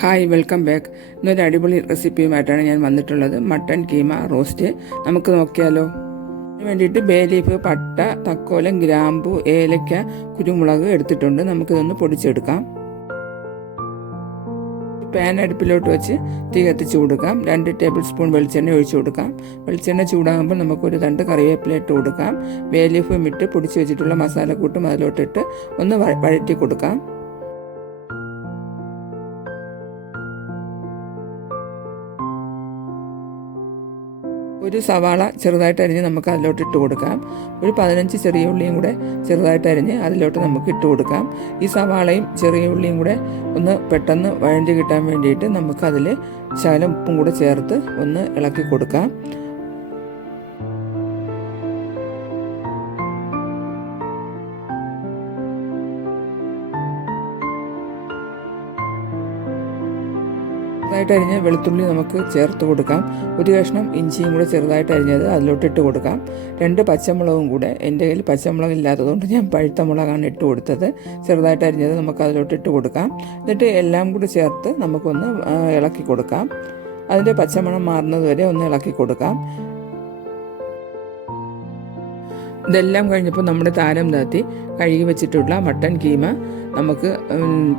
Hi, welcome back. ഇന്നൊരു അടിപൊളി റെസിപ്പിയുമായിട്ടാണ് ഞാൻ വന്നിട്ടുള്ളത്. മട്ടൺ കീമ റോസ്റ്റ് നമുക്ക് നോക്കിയാലോ. അതിന് വേണ്ടിയിട്ട് ബേ ലീഫ്, പട്ട, തക്കോലം, ഗ്രാമ്പു, ഏലക്ക, കുരുമുളക് എടുത്തിട്ടുണ്ട്. നമുക്കിതൊന്ന് പൊടിച്ചെടുക്കാം. പാൻ അടുപ്പിലോട്ട് വെച്ച് തീ കത്തിച്ച് കൊടുക്കാം. 2 ടേബിൾ സ്പൂൺ വെളിച്ചെണ്ണ ഒഴിച്ചു കൊടുക്കാം. വെളിച്ചെണ്ണ ചൂടാകുമ്പോൾ നമുക്കൊരു 2 കറിവേപ്പില ഇട്ട് കൊടുക്കാം. ബേ ലീഫും ഇട്ട് പൊടിച്ച് വെച്ചിട്ടുള്ള മസാലക്കൂട്ടും അതിലോട്ടിട്ട് ഒന്ന് വഴറ്റി കൊടുക്കാം. ഒരു സവാള ചെറുതായിട്ട് അരിഞ്ഞ് നമുക്ക് അതിലോട്ട് ഇട്ട് കൊടുക്കാം. ഒരു 15 ചെറിയ ഉള്ളിയും കൂടെ ചെറുതായിട്ട് അരിഞ്ഞ് അതിലോട്ട് നമുക്ക് ഇട്ട് കൊടുക്കാം. ഈ സവാളയും ചെറിയ ഉള്ളിയും കൂടെ ഒന്ന് പെട്ടെന്ന് വഴണ്ടി കിട്ടാൻ വേണ്ടിയിട്ട് നമുക്കതിൽ ശകലം ഉപ്പും കൂടെ ചേർത്ത് ഒന്ന് ഇളക്കി കൊടുക്കാം. ചെറുതായിട്ട് അരിഞ്ഞ് വെളുത്തുള്ളി നമുക്ക് ചേർത്ത് കൊടുക്കാം. ഒരു കഷ്ണം ഇഞ്ചിയും കൂടെ ചെറുതായിട്ട് അരിഞ്ഞത് അതിലോട്ട് ഇട്ട് കൊടുക്കാം. 2 പച്ചമുളകും കൂടെ, എൻ്റെ കയ്യിൽ പച്ചമുളക് ഇല്ലാത്തതുകൊണ്ട് ഞാൻ പഴുത്ത മുളകാണ് ഇട്ട് കൊടുത്തത്. ചെറുതായിട്ട് അരിഞ്ഞത് നമുക്ക് അതിലോട്ട് ഇട്ട് കൊടുക്കാം. എന്നിട്ട് എല്ലാം കൂടി ചേർത്ത് നമുക്കൊന്ന് ഇളക്കി കൊടുക്കാം. അതിൻ്റെ പച്ചമണം മാറുന്നത് വരെ ഒന്ന് ഇളക്കി കൊടുക്കാം. ഇതെല്ലാം കഴിഞ്ഞപ്പോൾ നമ്മുടെ താരം താത്തി കഴുകി വെച്ചിട്ടുള്ള മട്ടൺ കീമ നമുക്ക്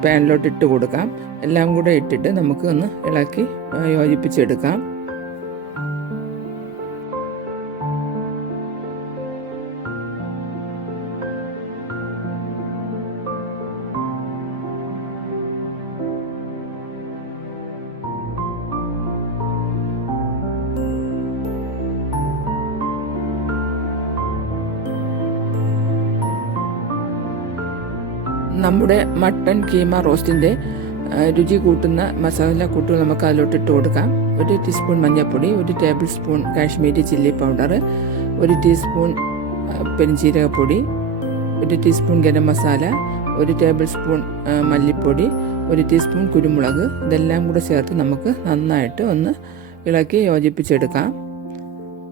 പാനിലോട്ട് ഇട്ട് കൊടുക്കാം. എല്ലാം കൂടെ ഇട്ടിട്ട് നമുക്ക് ഒന്ന് ഇളക്കി യോജിപ്പിച്ചെടുക്കാം. നമ്മുടെ മട്ടൺ കീമ റോസ്റ്റിൻ്റെ രുചി കൂട്ടുന്ന മസാല കൂട്ടുകൾ നമുക്ക് അതിലോട്ട് ഇട്ട് കൊടുക്കാം. 1 ടീസ്പൂൺ മഞ്ഞൾപ്പൊടി, 1 tablespoon Kashmiri chilli powder, 1 teaspoon പെരിഞ്ജീരകപ്പൊടി, 1 teaspoon garam masala, 1 tablespoon മല്ലിപ്പൊടി, 1 ടീസ്പൂൺ കുരുമുളക്. ഇതെല്ലാം കൂടെ ചേർത്ത് നമുക്ക് നന്നായിട്ട് ഒന്ന് ഇളക്കി യോജിപ്പിച്ചെടുക്കാം.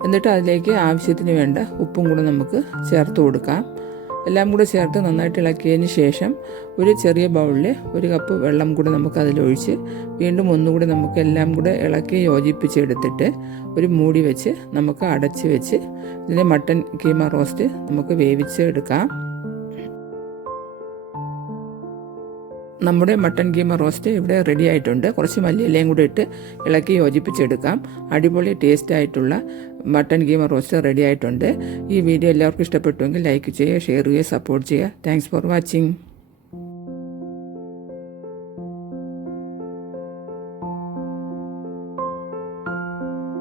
എന്നിട്ട് അതിലേക്ക് ആവശ്യത്തിന് വേണ്ട ഉപ്പും കൂടെ നമുക്ക് ചേർത്ത് കൊടുക്കാം. എല്ലാം കൂടെ ചേർത്ത് നന്നായിട്ട് ഇളക്കിയതിന് ശേഷം ഒരു ചെറിയ ബൗളിൽ 1 കപ്പ് വെള്ളം കൂടെ നമുക്ക് അതിലൊഴിച്ച് വീണ്ടും ഒന്നുകൂടി നമുക്ക് എല്ലാം കൂടെ ഇളക്കി യോജിപ്പിച്ചെടുത്തിട്ട് ഒരു മൂടി വെച്ച് നമുക്ക് അടച്ച് വെച്ച് ഇതിൻ്റെ മട്ടൺ കീമ റോസ്റ്റ് നമുക്ക് വേവിച്ചെടുക്കാം. നമ്മുടെ മട്ടൺ കീമ റോസ്റ്റ് ഇവിടെ റെഡി ആയിട്ടുണ്ട്. കുറച്ച് മല്ലിയിലയും കൂടി ഇട്ട് ഇളക്കി യോജിപ്പിച്ചെടുക്കാം. അടിപൊളി ടേസ്റ്റ് ആയിട്ടുള്ള മട്ടൺ കീമ റോസ്റ്റ് റെഡി ആയിട്ടുണ്ട്. ഈ വീഡിയോ എല്ലാവർക്കും ഇഷ്ടപ്പെട്ടുവെങ്കിൽ ലൈക്ക് ചെയ്യുക, ഷെയർ ചെയ്യുക, സപ്പോർട്ട് ചെയ്യുക. Thanks for watching.